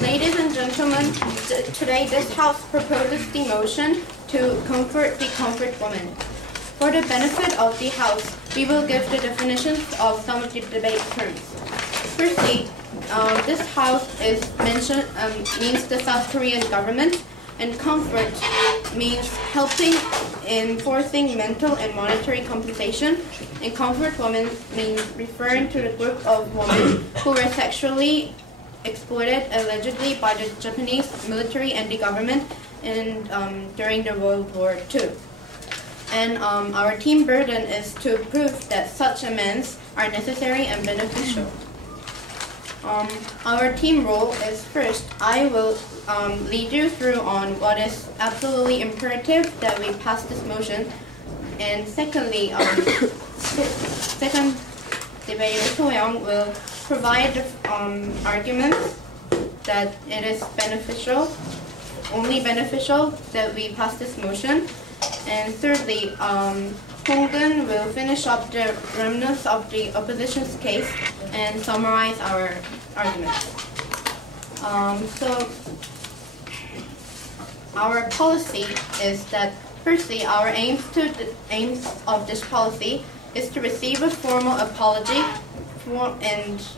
Ladies and gentlemen, today this House proposes the motion to comfort the comfort woman. For the benefit of the House, we will give the definitions of some of the debate terms. Firstly, this House means the South Korean government, and comfort means helping in enforcing mental and monetary compensation, and comfort women means referring to the group of women who were sexually exploited allegedly by the Japanese military and the government during the World War II. And our team burden is to prove that such amends are necessary and beneficial. Our team role is first, I will lead you through on what is absolutely imperative that we pass this motion, and secondly, second debater Soyoung will provide arguments that it is beneficial, only beneficial that we pass this motion, and thirdly, Hong-gun will finish up the remnants of the opposition's case and summarize our arguments. So our policy is that, firstly, our aims of this policy is to receive a formal apology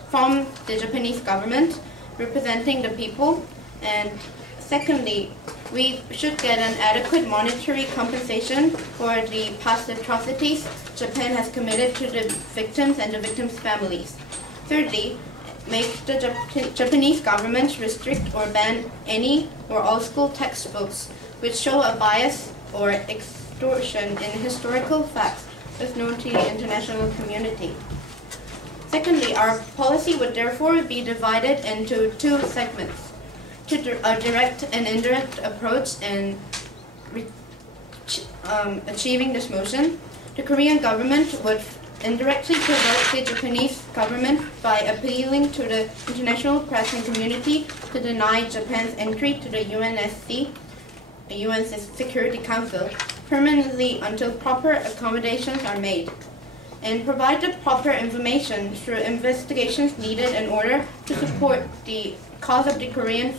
from the Japanese government representing the people, and secondly, we should get an adequate monetary compensation for the past atrocities Japan has committed to the victims and the victims' families. Thirdly, make the Japanese government restrict or ban any or all school textbooks which show a bias or extortion in historical facts as known to the international community. Secondly, our policy would therefore be divided into two segments: to a direct and indirect approach in achieving this motion. The Korean government would indirectly provoke the Japanese government by appealing to the international press and community to deny Japan's entry to the UNSC, the UN Security Council, permanently until proper accommodations are made, and provide the proper information through investigations needed in order to support the cause of the Korean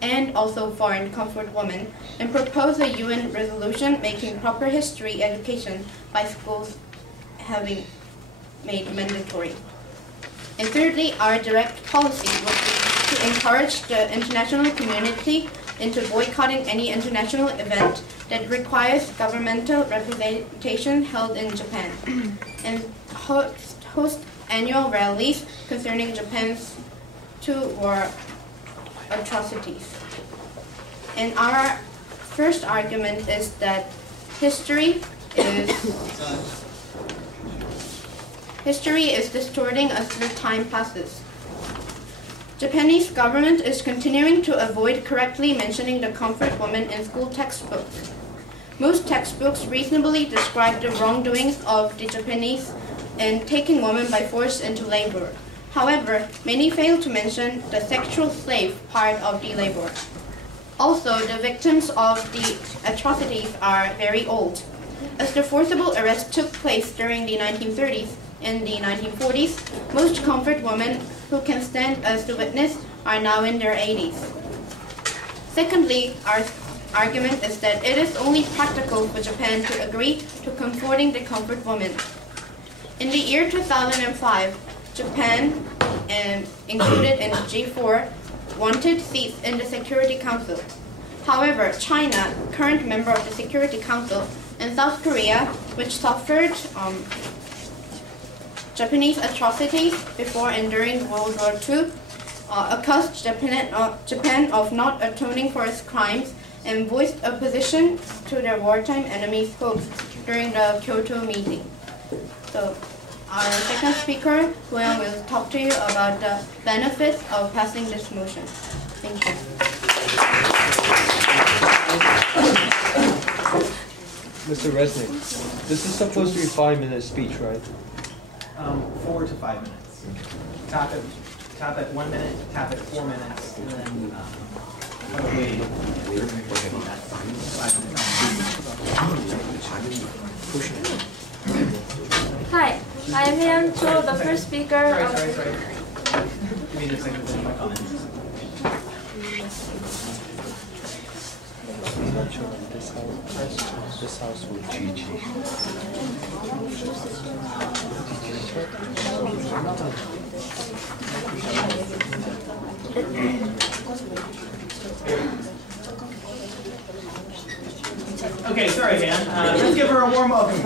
and also foreign comfort women, and propose a UN resolution making proper history education by schools having made mandatory. And thirdly, our direct policy would be to encourage the international community into boycotting any international event that requires governmental representation held in Japan, and host annual rallies concerning Japan's two-war atrocities. And our first argument is that history is distorting as the time passes. Japanese government is continuing to avoid correctly mentioning the comfort woman in school textbooks. Most textbooks reasonably describe the wrongdoings of the Japanese in taking women by force into labor. However, many fail to mention the sexual slave part of the labor. Also, the victims of the atrocities are very old. As the forcible arrest took place during the 1930s and the 1940s, most comfort women who can stand as the witness are now in their 80s. Secondly, our argument is that it is only practical for Japan to agree to comforting the comfort woman. In the year 2005, Japan, included in G4, wanted seats in the Security Council. However, China, current member of the Security Council, and South Korea, which suffered Japanese atrocities before and during World War II, accused Japan of not atoning for its crimes and voiced opposition to their wartime enemies' hopes during the Kyoto meeting. So, our second speaker, Daewon, will talk to you about the benefits of passing this motion. Thank you. Mr. Reznick, this is supposed to be a 5-minute speech, right? 4 to 5 minutes. Tap at 1 minute, tap at 4 minutes, and then probably 5 minutes. I am Hyun Cho, the first speaker of... Sorry. Give me just a second to finish my comments. This house with Gigi. Okay, sorry, Dan. Let's give her a warm welcome.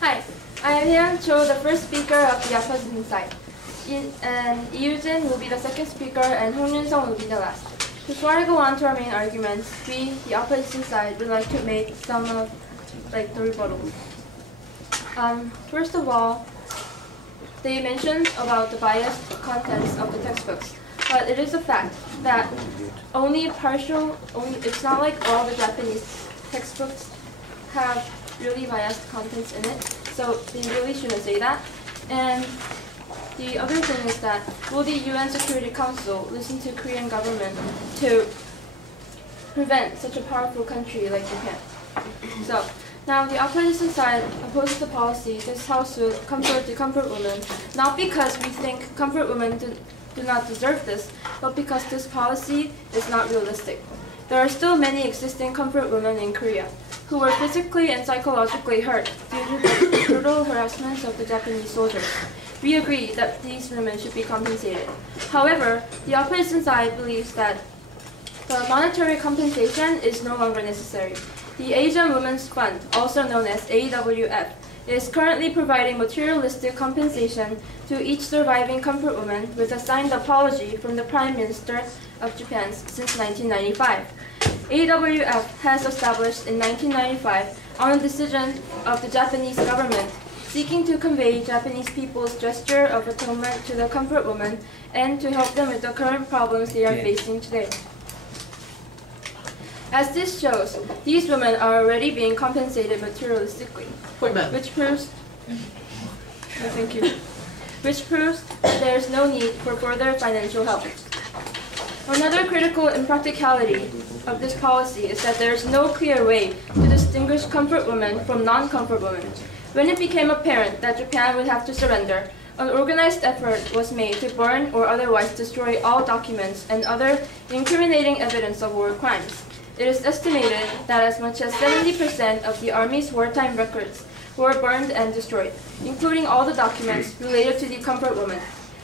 Hi, I am Hyun Cho, the first speaker of the opposition side. And Yoo-jin will be the second speaker, and Hong Yun-sung will be the last. Before I go on to our main arguments, we, the opposition side, would like to make some of the rebuttals. First of all, they mentioned about the biased contents of the textbooks, but it is a fact that it's not like all the Japanese textbooks have really biased contents in it, so they really shouldn't say that. And the other thing is that, will the UN Security Council listen to Korean government to prevent such a powerful country like Japan? So, now the opposition side opposes the policy this House will comfort the comfort women, not because we think comfort women do not deserve this, but because this policy is not realistic. There are still many existing comfort women in Korea who were physically and psychologically hurt due to the brutal harassment of the Japanese soldiers. We agree that these women should be compensated. However, the opposition side believes that the monetary compensation is no longer necessary. The Asian Women's Fund, also known as AWF, is currently providing materialistic compensation to each surviving comfort woman with a signed apology from the Prime Minister of Japan since 1995. AWF has established in 1995 on a decision of the Japanese government seeking to convey Japanese people's gesture of atonement to the comfort woman and to help them with the current problems they are facing today. As this shows, these women are already being compensated materialistically, which proves there is no need for further financial help. Another critical impracticality of this policy is that there is no clear way to distinguish comfort women from non-comfort women. When it became apparent that Japan would have to surrender, an organized effort was made to burn or otherwise destroy all documents and other incriminating evidence of war crimes. It is estimated that as much as 70% of the Army's wartime records were burned and destroyed, including all the documents related to the comfort woman.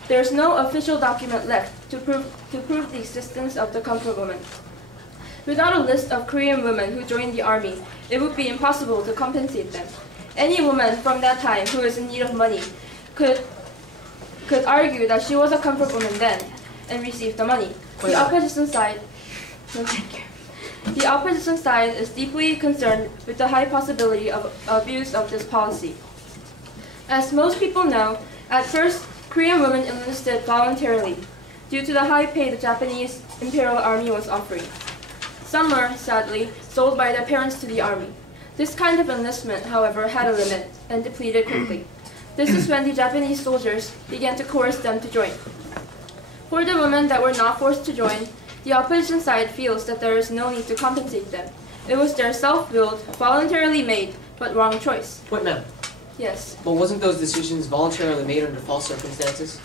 There is no official document left to prove the existence of the comfort woman. Without a list of Korean women who joined the Army, it would be impossible to compensate them. Any woman from that time who is in need of money could argue that she was a comfort woman then and receive the money. The opposition side is deeply concerned with the high possibility of abuse of this policy. As most people know, at first, Korean women enlisted voluntarily due to the high pay the Japanese Imperial Army was offering. Some were, sadly, sold by their parents to the army. This kind of enlistment, however, had a limit and depleted quickly. This is when the Japanese soldiers began to coerce them to join. For the women that were not forced to join, the opposition side feels that there is no need to compensate them. It was their self-willed, voluntarily made, but wrong choice. Wait, ma'am. Yes. But wasn't those decisions voluntarily made under false circumstances?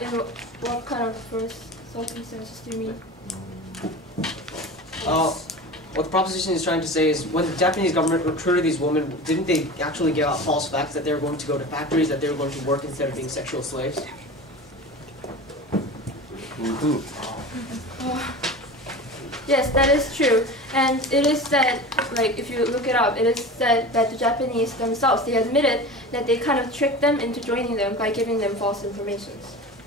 In what kind of first circumstances do you mean? What the proposition is trying to say is when the Japanese government recruited these women, didn't they actually give out false facts that they were going to go to factories, that they were going to work instead of being sexual slaves? Yes, that is true. And it is said, if you look it up, it is said that the Japanese themselves, they admitted that they kind of tricked them into joining them by giving them false information.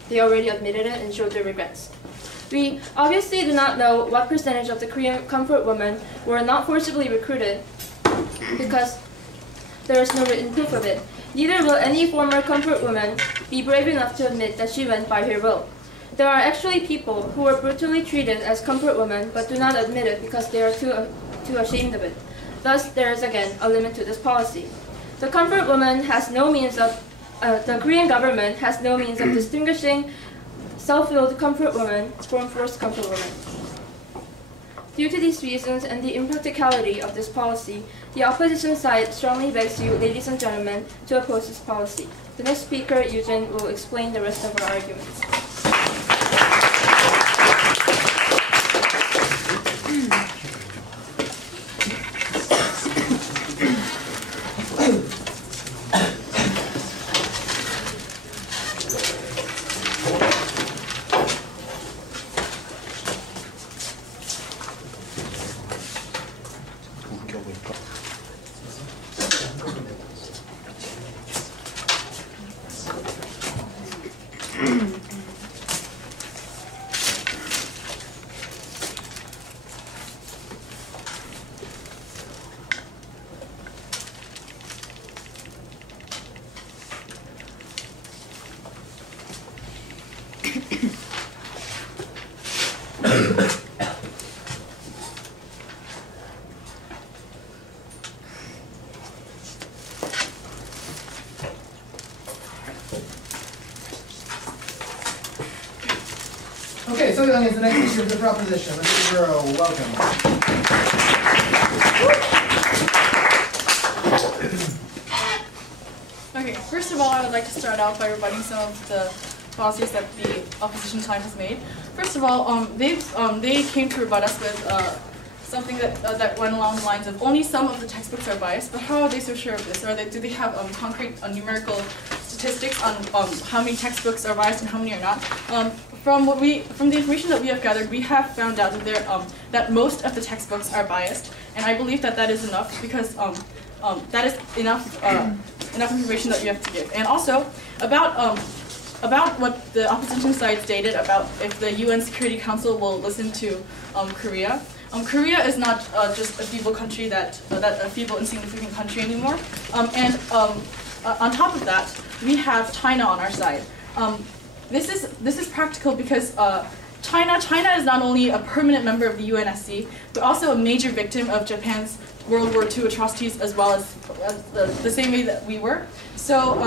They already admitted it and showed their regrets. We obviously do not know what percentage of the Korean comfort women were not forcibly recruited because there is no written proof of it. Neither will any former comfort woman be brave enough to admit that she went by her will. There are actually people who were brutally treated as comfort women but do not admit it because they are too ashamed of it. Thus, there is again a limit to this policy. The comfort woman has no means of, the Korean government has no means of distinguishing self-willed comfort women from forced comfort women. Due to these reasons and the impracticality of this policy, the opposition side strongly begs you, ladies and gentlemen, to oppose this policy. The next speaker, Eugene, will explain the rest of our arguments. Okay, so young is the next issue of the proposition. Mr. Burrow, welcome. Okay, first of all, I would like to start out by rebutting some of the policies that the opposition side has made. First of all, they came to rebut us with something that went along the lines of only some of the textbooks are biased. But how are they so sure of this? Do they have concrete numerical statistics on how many textbooks are biased and how many are not? From the information that we have gathered, we have found out that that most of the textbooks are biased, and I believe that that is enough because that is enough information that you have to give. And also about what the opposition side stated about if the UN Security Council will listen to Korea. Korea is not just a feeble country a feeble insignificant country anymore. On top of that, we have China on our side. This is practical because China is not only a permanent member of the UNSC, but also a major victim of Japan's World War II atrocities, as well as the same way that we were. So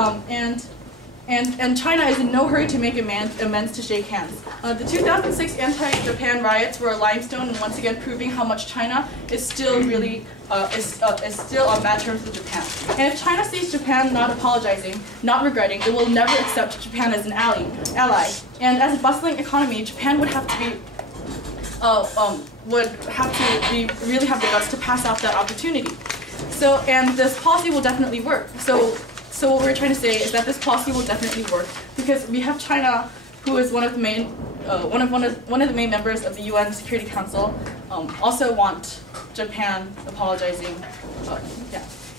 and China is in no hurry to make amends to shake hands. The 2006 anti-Japan riots were a limestone, and once again proving how much China is still really is still on bad terms with Japan. And if China sees Japan not apologizing, not regretting, it will never accept Japan as an ally. And as a bustling economy, Japan would have to really have the guts to pass out that opportunity. So, and this policy will definitely work. So what we're trying to say is that this policy will definitely work because we have China, who is one of the main members of the UN Security Council, also want Japan apologizing.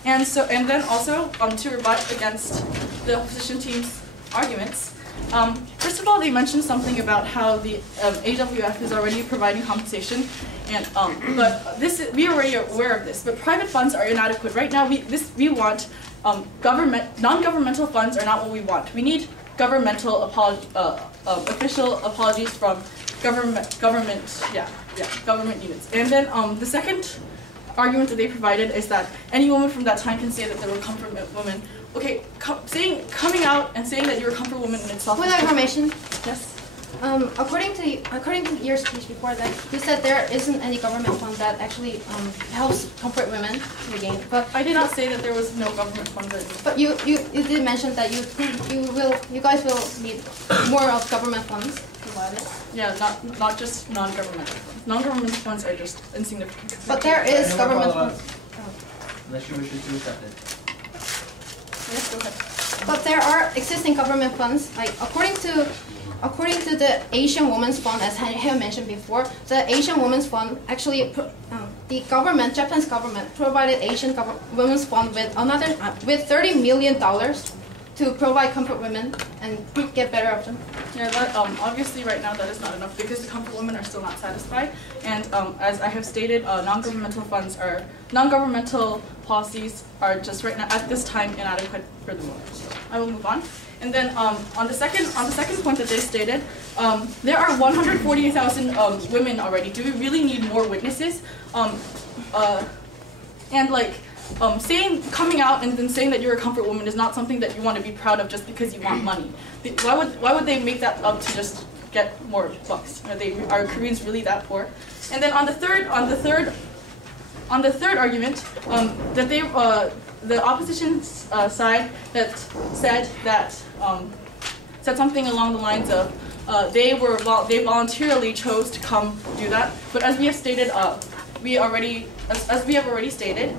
And then also to rebut against the opposition team's arguments. First of all, they mentioned something about how the AWF is already providing compensation, and we are already aware of this. But private funds are inadequate right now. We want non-governmental funds are not what we want. We need governmental official apologies from government units. And then the second argument that they provided is that any woman from that time can say that they were comfort women. Okay, coming out and saying that you're a comfort woman in itself. With information. Yes. According to your speech before that, you said there isn't any government fund that actually helps comfort women regain. But I did not say that there was no government fund. But you did mention that you guys will need more of government funds provided. Yeah, not just non-governmental funds. Non-governmental funds are just insignificant. But there is government funds. Unless you wish to accept it. Yes, go ahead. But there are existing government funds. Like according to the Asian Women's Fund, as I have mentioned before, the Asian Women's Fund actually Japan's government provided Asian Women's Fund with with $30 million to provide comfort women and get better of them. Yeah, that, obviously right now that is not enough because the comfort women are still not satisfied. And as I have stated, non-governmental policies are just right now at this time inadequate for the women. So I will move on. And then on the second point that they stated, there are 140,000 women already. Do we really need more witnesses? And like coming out and then saying that you're a comfort woman is not something that you want to be proud of just because you want money. Why would they make that up to just get more bucks? Are Koreans really that poor? And then on the third argument, that the opposition side that said something along the lines of they voluntarily chose to come do that. But as we have stated, as we have already stated,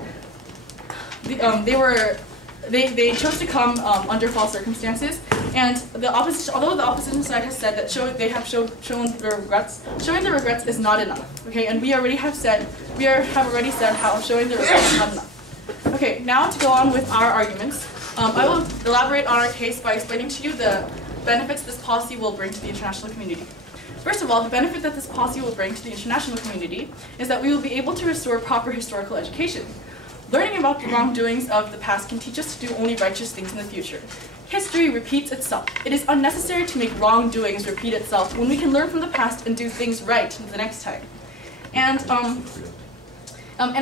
they chose to come under false circumstances. And although the opposition side has said that they have shown their regrets, showing the regrets is not enough. Okay, and we have already said how showing the regrets is not enough. Okay, now to go on with our arguments, I will elaborate on our case by explaining to you the benefits this policy will bring to the international community. First of all, the benefit that this policy will bring to the international community is that we will be able to restore proper historical education. Learning about the wrongdoings of the past can teach us to do only righteous things in the future. History repeats itself. It is unnecessary to make wrongdoings repeat itself when we can learn from the past and do things right the next time. And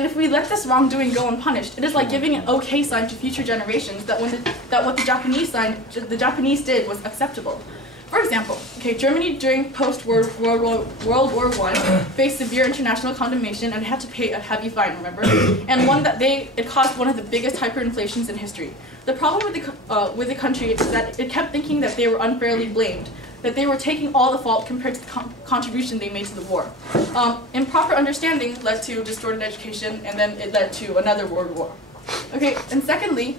if we let this wrongdoing go unpunished, it is like giving an okay sign to future generations that what the Japanese did was acceptable. For example, Germany during post-World War I faced severe international condemnation and had to pay a heavy fine, remember? And it caused one of the biggest hyperinflations in history. The problem with the country is that it kept thinking that they were unfairly blamed, that they were taking all the fault compared to the contribution they made to the war. Improper understanding led to distorted education, and then it led to another world war. Okay, and secondly,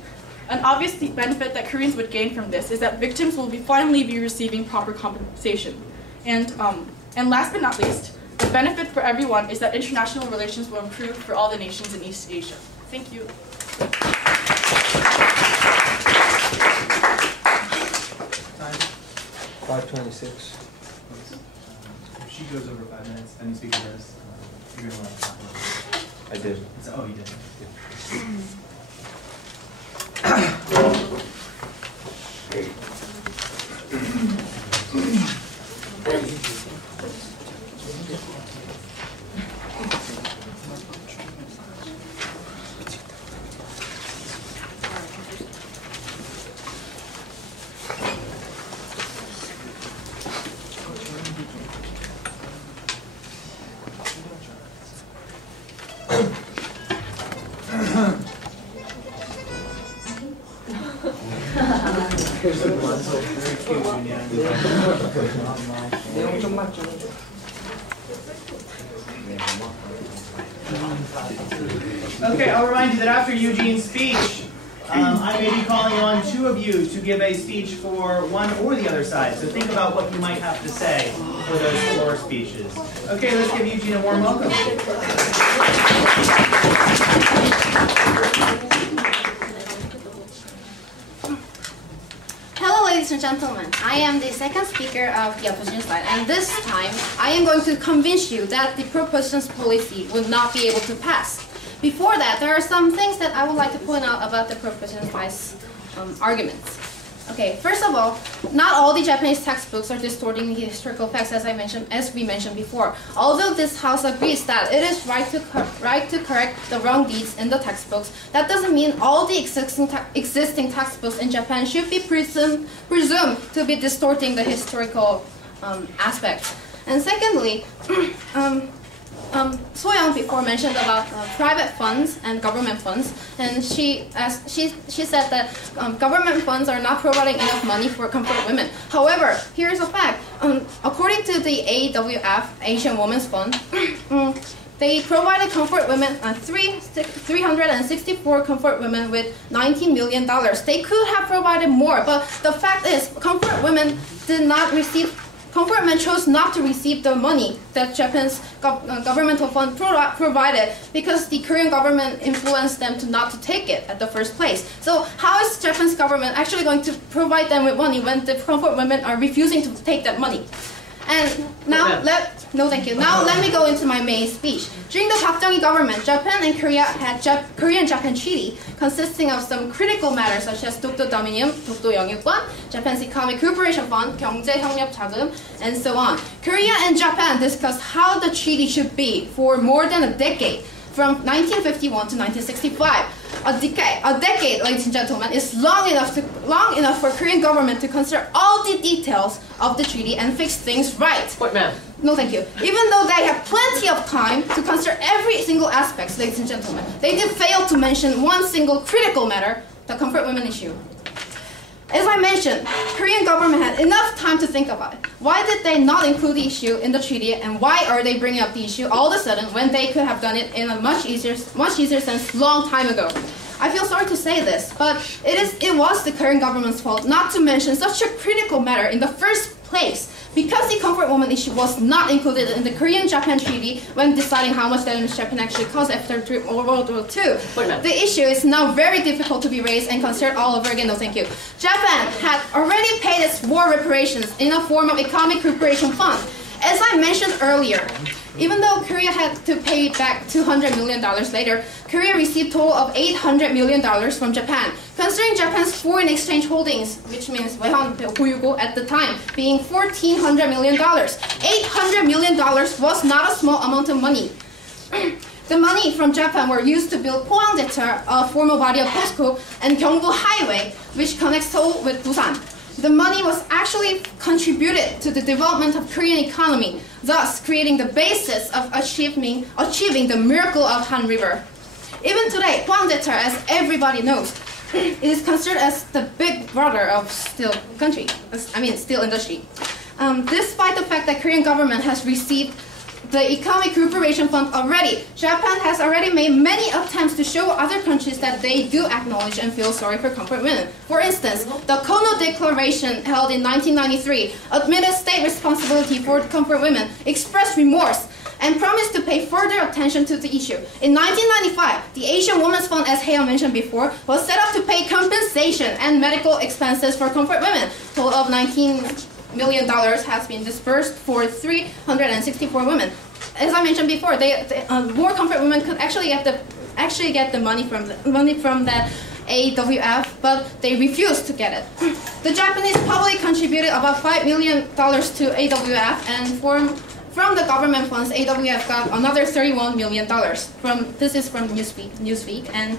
an obvious benefit that Koreans would gain from this is that victims will finally be receiving proper compensation. And last but not least, the benefit for everyone is that international relations will improve for all the nations in East Asia. Thank you. Time. 5:26. If she goes over 5 minutes, any speaker does, you're going to want to talk about it. I did. Oh, you did. Okay, I'll remind you that after Eugene's speech, I may be calling on two of you to give a speech for one or the other side. So think about what you might have to say for those 4 speeches. Okay, let's give Eugene a warm welcome. Hello, ladies and gentlemen. I am the second speaker of the opposition side, and this time I am going to convince you that the proposition's policy will not be able to pass. Before that, there are some things that I would like to point out about the proposition side's arguments. Okay, first of all, not all the Japanese textbooks are distorting the historical facts, as we mentioned before. Although this House agrees that it is right to correct the wrong deeds in the textbooks, that doesn't mean all the existing textbooks in Japan should be presumed to be distorting the historical aspects. And secondly, So-young before mentioned about private funds and government funds, and she said that government funds are not providing enough money for comfort women. However, here's a fact. According to the AWF, Asian Women's Fund, they provided comfort women 364 comfort women with $19 million. They could have provided more, but the fact is, comfort women chose not to receive the money that Japan's governmental fund provided because the Korean government influenced them not to take it at the first place. So how is Japan's government actually going to provide them with money when the comfort women are refusing to take that money? And now Now let me go into my main speech. During the Park Chung-hee government, Japan and Korea had Korean-Japan Treaty consisting of some critical matters such as 독도 Dominion, 독도 영유권, Japan's Economic Cooperation Fund, 경제협력 자금, and so on. Korea and Japan discussed how the treaty should be for more than a decade. from 1951 to 1965. A decade, ladies and gentlemen, is long enough for Korean government to consider all the details of the treaty and fix things right. Wait, ma'am. No, thank you. Even though they have plenty of time to consider every single aspect, ladies and gentlemen, they did fail to mention one single critical matter, the comfort women issue. As I mentioned, Korean government had enough time to think about it. Why did they not include the issue in the treaty, and why are they bringing up the issue all of a sudden when they could have done it in a much easier sense long time ago? I feel sorry to say this, but it was the Korean government's fault not to mention such a critical matter in the first place, because the comfort woman issue was not included in the Korean-Japan treaty when deciding how much damage Japan actually caused after World War II. The issue is now very difficult to be raised and considered all over again. No, thank you. Japan had already paid its war reparations in a form of economic reparation fund. As I mentioned earlier, even though Korea had to pay back $200 million later, Korea received a total of $800 million from Japan. Considering Japan's foreign exchange holdings, which means 외환 보유고 at the time, being $1,400 million, $800 million was not a small amount of money. The money from Japan were used to build Pohang-daecheol, a former body of POSCO, and Gyeongbu Highway, which connects Seoul with Busan. The money was actually contributed to the development of Korean economy, thus creating the basis of achieving the miracle of Han River. Even today, Pohang-daecheol, as everybody knows, it is considered as the big brother of steel industry. Despite the fact that Korean government has received the economic reparation fund already, Japan has already made many attempts to show other countries that they do acknowledge and feel sorry for comfort women. For instance, the Kono Declaration held in 1993 admitted state responsibility for comfort women, expressed remorse, and promised to pay further attention to the issue. In 1995, the Asian Women's Fund, as Heo mentioned before, was set up to pay compensation and medical expenses for comfort women. A total of $19 million has been disbursed for 364 women. As I mentioned before, more comfort women could actually get the money from that AWF, but they refused to get it. The Japanese public contributed about $5 million to AWF, and from the government funds, AWF got another $31 million. This is from Newsweek. And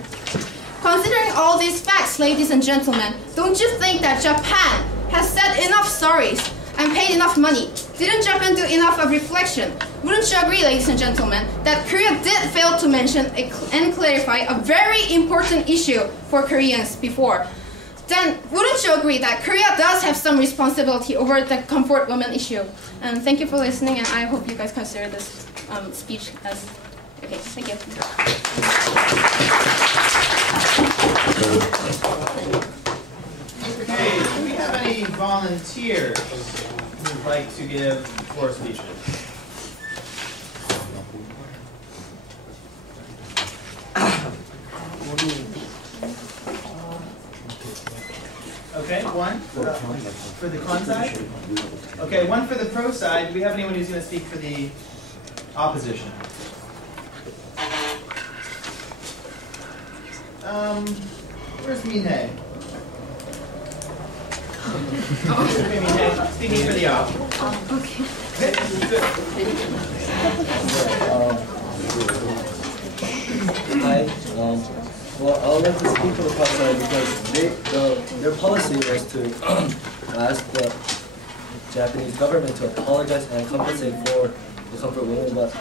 considering all these facts, ladies and gentlemen, don't you think that Japan has said enough sorries and paid enough money? Didn't Japan do enough of reflection? Wouldn't you agree, ladies and gentlemen, that Korea did fail to mention and clarify a very important issue for Koreans before? Then wouldn't you agree that Korea does have some responsibility over the comfort women issue? And thank you for listening, and I hope you guys consider this speech as... Okay, thank you. Okay, do we have any volunteers who would like to give floor speeches? Okay, one for the con side. Okay, one for the pro side. Do we have anyone who's going to speak for the opposition? Where's Minhei? Okay, Minhei, speaking for the op. Hi. Well, I would like to speak for the prop side because their policy was to ask the Japanese government to apologize and compensate for the comfort women. But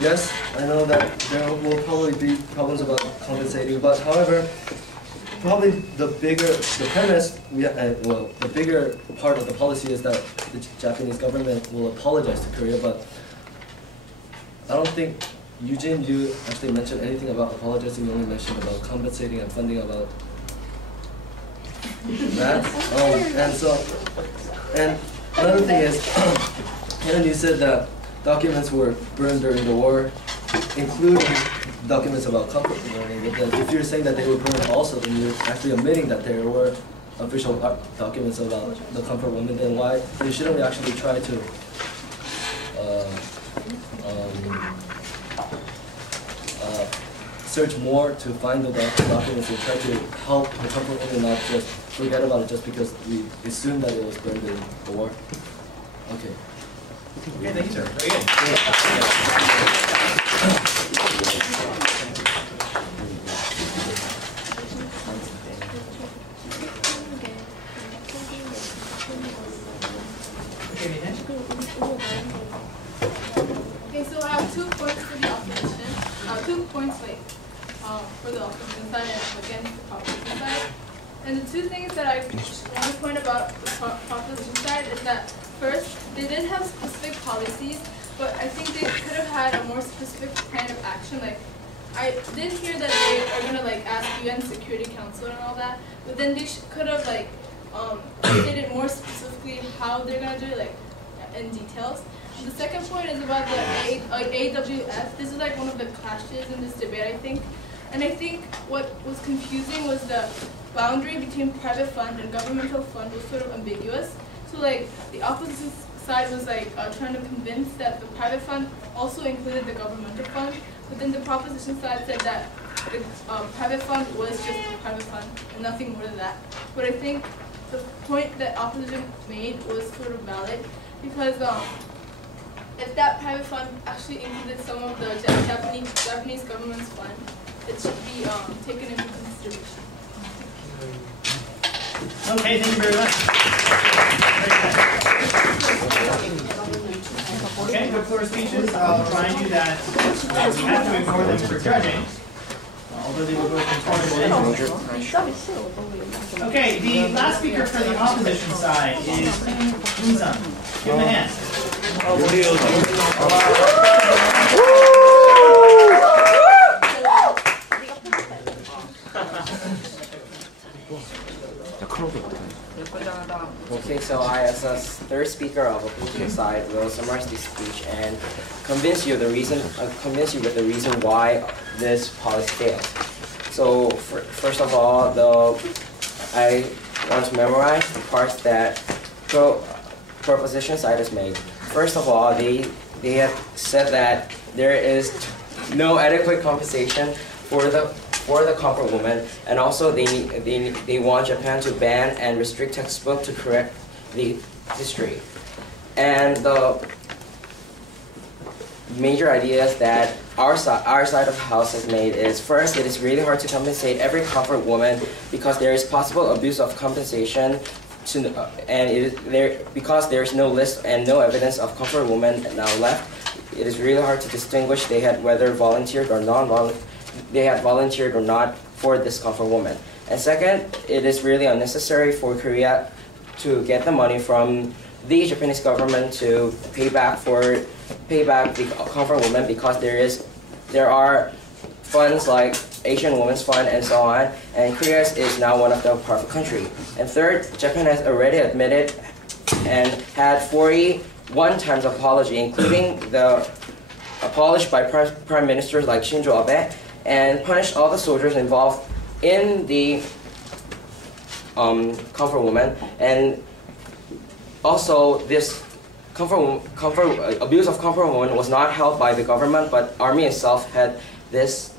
yes, I know that there will probably be problems about compensating. But however, probably the bigger part of the policy is that the Japanese government will apologize to Korea. But I don't think. Eugene, you actually mentioned anything about apologizing. You only mentioned about compensating and funding about that. And another thing is, Helen, you said that documents were burned during the war, including documents about comfort women. If you're saying that they were burned also, then you're actually admitting that there were official documents about the comfort women. Then why shouldn't we actually try to search more to find the documents and try to help the comfort women, not just forget about it just because we assume that it was burned in the war? Okay. Okay, thank you, sir. Very good. Okay, so I have 2 points for the opposition. 2 points for the opposition side and against the proposition side. And the 2 things that I want to point about the proposition side is that first, they did have specific policies, but I think they could have had a more specific plan of action. Like, I did hear that they are gonna ask UN Security Council and all that, but then they could have stated more specifically how they're gonna do it, in details. The second point is about the AWF. This is one of the clashes in this debate, I think. And I think what was confusing was the boundary between private fund and governmental fund was sort of ambiguous. So the opposition side was trying to convince that the private fund also included the governmental fund, but then the proposition side said that the private fund was just the private fund and nothing more than that. But I think the point that opposition made was sort of valid because if that private fund actually included some of the Japanese government's fund, it should be taken into consideration. Okay, thank you very much. Okay, good floor speeches. I'll remind you that we have to ignore them for judging, although they were both informative. Okay, the last speaker for the opposition side is Moon-san. Give him a hand. Okay, so I, as a third speaker of opposition side, will summarize this speech and convince you with the reason why this policy failed. So, first of all, I want to memorize the parts that proposition side has made. First of all, they have said that there is no adequate compensation for the comfort woman, and also they want Japan to ban and restrict textbook to correct the history. And the major ideas that our side of the house has made is, first, it is really hard to compensate every comfort woman because there is possible abuse of compensation because there is no list and no evidence of comfort women now left. It is really hard to distinguish they had whether volunteered or volunteered or not for this comfort woman. And second, it is really unnecessary for Korea to get the money from the Japanese government to pay back the comfort woman because there are funds like Asian Women's Fund and so on, and Korea is now one of the powerful countries. And third, Japan has already admitted and had 41 times apology, including the apology by prime ministers like Shinzo Abe, and punished all the soldiers involved in the comfort woman. And also, this abuse of comfort woman was not held by the government, but army itself had this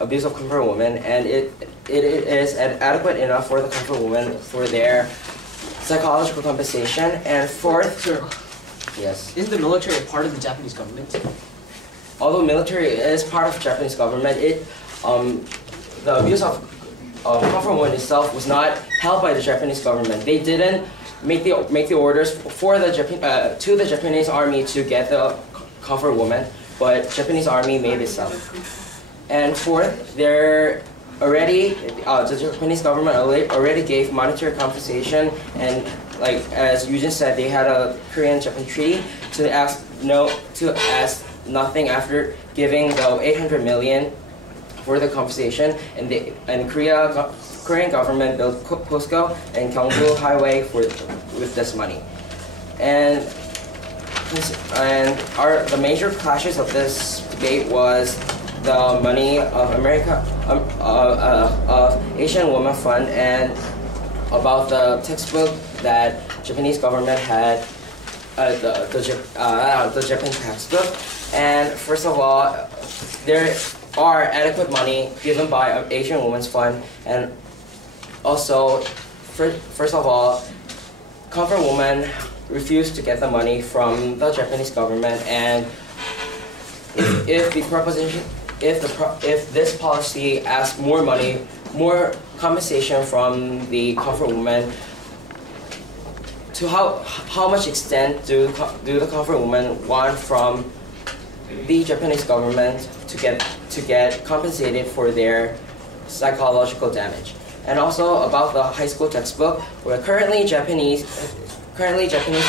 abuse of comfort woman, and it is adequate enough for the comfort woman for their psychological compensation. And fourth, Sir, yes. Isn't the military a part of the Japanese government? Although military is part of the Japanese government, the abuse of comfort woman itself was not held by the Japanese government. They didn't make the orders for the to the Japanese army to get the comfort woman, but Japanese army made itself. And fourth, the Japanese government already gave monetary compensation, and as Eugene said, they had a Korean-Japan treaty to ask nothing after giving the 800 million for the compensation, and Korean government built POSCO and Gyeongbu Highway with this money. And the major clashes of this debate was the money of Asian Women Fund and about the textbook that Japanese government had, the Japan textbook. And first of all, there are adequate money given by Asian Women's Fund, and also, first of all, comfort women refused to get the money from the Japanese government, and if the if this policy asks more money, more compensation from the comfort women, to how much extent do the comfort women want from the Japanese government to get compensated for their psychological damage? And also about the high school textbook, where currently Japanese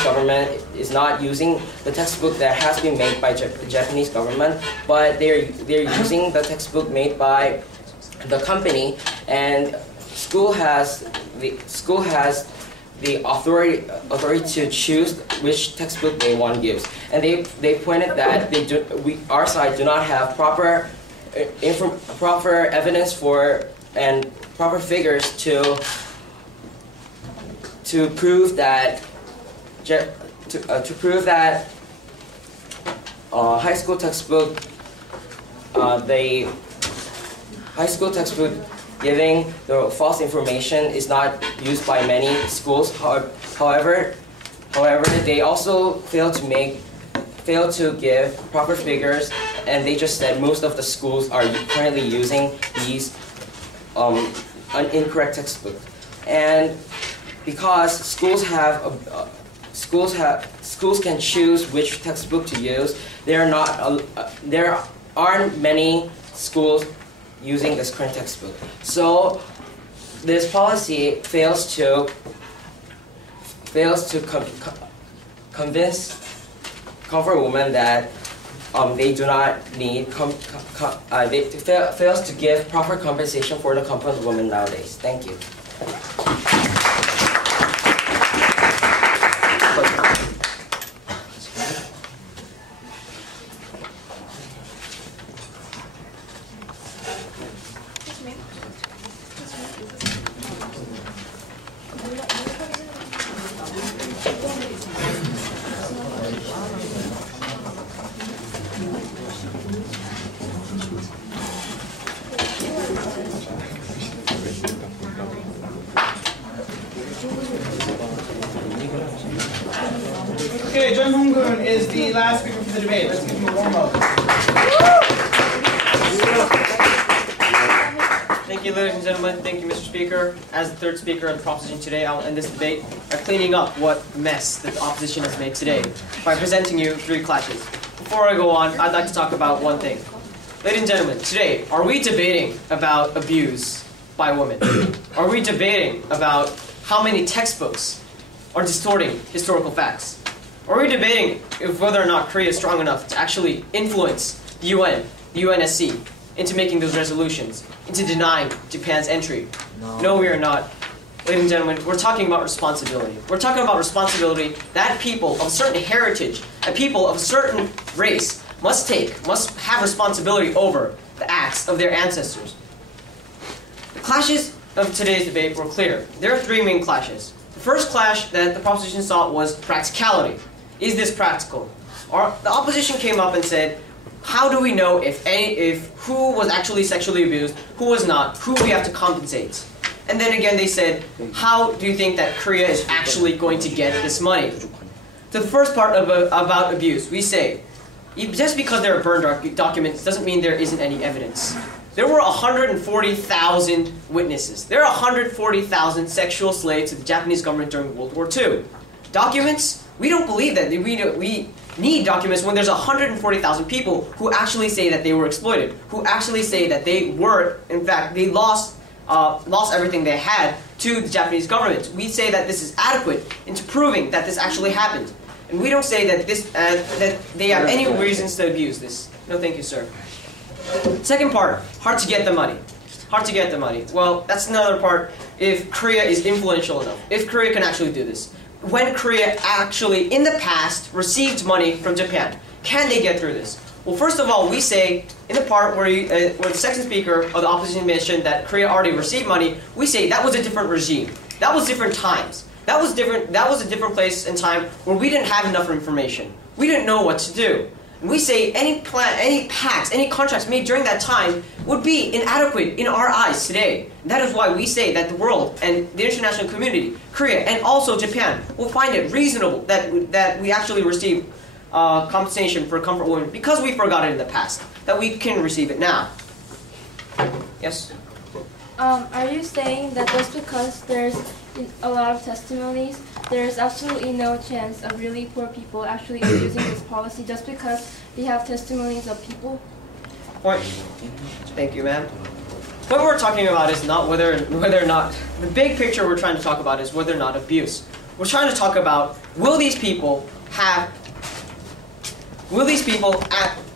government is not using the textbook that has been made by the Japanese government, but they're using the textbook made by the company, and school has the authority to choose which textbook they want to use. And they pointed that our side do not have proper evidence for and proper figures to prove that high school textbook giving the false information is not used by many schools. However, they also fail to give proper figures, and they just said most of the schools are currently using these incorrect textbooks. And because schools can choose which textbook to use, there aren't many schools using this current textbook. So this policy fails to convince comfort women that they do not need fails to give proper compensation for the comfort women nowadays. Thank you. Okay, Jung Hong-gun is the last speaker for the debate. Let's give him a warm up. Thank you, ladies and gentlemen. Thank you, Mr. Speaker. As the third speaker on the proposition today, I will end this debate by cleaning up what mess that the opposition has made today by presenting you three clashes. Before I go on, I'd like to talk about one thing. Ladies and gentlemen, today, are we debating about abuse by women? Are we debating about how many textbooks are distorting historical facts? Are we debating if whether or not Korea is strong enough to actually influence the UN, the UNSC, into making those resolutions, into denying Japan's entry? No, we are not. Ladies and gentlemen, we're talking about responsibility. We're talking about responsibility that people of a certain heritage, that people of a certain race must have responsibility over the acts of their ancestors. The clashes of today's debate were clear. There are three main clashes. The first clash that the proposition sought was practicality. Is this practical? The opposition came up and said, how do we know if who was actually sexually abused, who was not, who we have to compensate? And then again they said, how do you think that Korea is actually going to get this money? To the first part about abuse, we say, just because there are burned documents doesn't mean there isn't any evidence. There were 140,000 witnesses. There are 140,000 sexual slaves to the Japanese government during World War II. Documents? We don't believe that. We need documents when there's 140,000 people who actually say that they were exploited, who actually say that they were, in fact, they lost everything they had to the Japanese government. We say that this is adequate into proving that this actually happened. And we don't say that that they have any reasons to abuse this. No, thank you, sir. Second part, hard to get the money. Hard to get the money. Well, that's another part if Korea is influential enough. If Korea can actually do this. When Korea actually, in the past, received money from Japan, can they get through this? Well, first of all, we say, in the part where the second speaker of the opposition mentioned that Korea already received money, we say that was a different regime. That was different times. That was a different place and time where we didn't have enough information. We didn't know what to do. And we say any plan, any pacts, any contracts made during that time would be inadequate in our eyes today. And that is why we say that the world and the international community, Korea and also Japan, will find it reasonable that we actually receive compensation for comfort women because we forgot it in the past, that we can receive it now. Yes? Are you saying that just because there's a lot of testimonies, there's absolutely no chance of really poor people actually abusing this policy just because we have testimonies of people? Point. Thank you, ma'am. What we're talking about is not whether or not, the big picture we're trying to talk about is whether or not abuse. We're trying to talk about, we're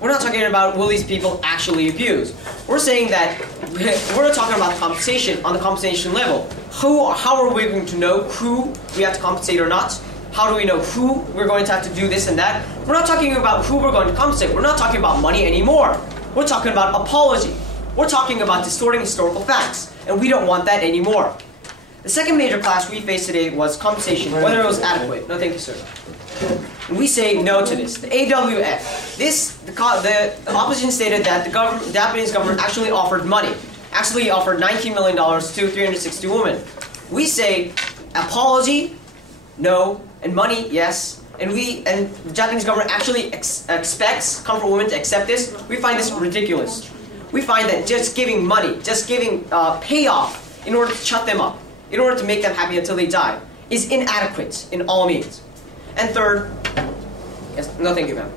not talking about will these people actually abuse. We're saying that we're not talking about compensation on the compensation level. How are we going to know who we have to compensate or not? How do we know who we're going to have to do this and that? We're not talking about who we're going to compensate. We're not talking about money anymore. We're talking about apology. We're talking about distorting historical facts, and we don't want that anymore. The second major clash we faced today was compensation, whether it was adequate. No, thank you, sir. We say no to this. The AWF. The opposition stated that the Japanese government actually offered money. Actually offered $19 million to 360 women. We say apology, no, and money, yes. And the Japanese government actually expects comfort women to accept this. We find this ridiculous. We find that just giving money, just giving payoff in order to shut them up, in order to make them happy until they die, is inadequate in all means. And third, yes, no thank you, ma'am.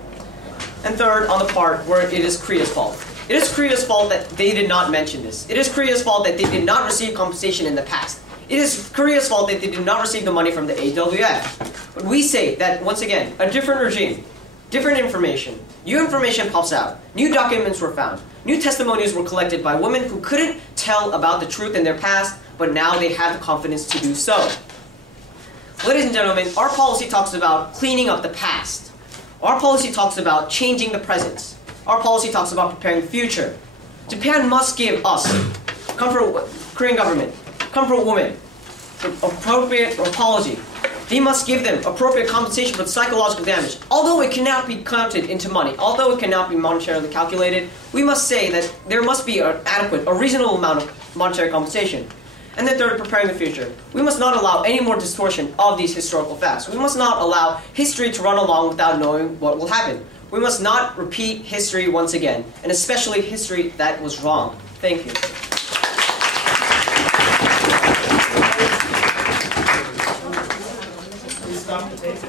And third, on the part where it is Korea's fault. It is Korea's fault that they did not mention this. It is Korea's fault that they did not receive compensation in the past. It is Korea's fault that they did not receive the money from the AWF. But we say that, once again, a different regime, different information, new information pops out, new documents were found, new testimonies were collected by women who couldn't tell about the truth in their past, but now they have the confidence to do so. Ladies and gentlemen, our policy talks about cleaning up the past. Our policy talks about changing the present. Our policy talks about preparing the future. Japan must give us, Korean government, comfort women, appropriate apology. They must give them appropriate compensation for the psychological damage. Although it cannot be counted into money, although it cannot be monetarily calculated, we must say that there must be an adequate, a reasonable amount of monetary compensation. And then third, preparing the future. We must not allow any more distortion of these historical facts. We must not allow history to run along without knowing what will happen. We must not repeat history once again, and especially history that was wrong. Thank you. Please stop the tape.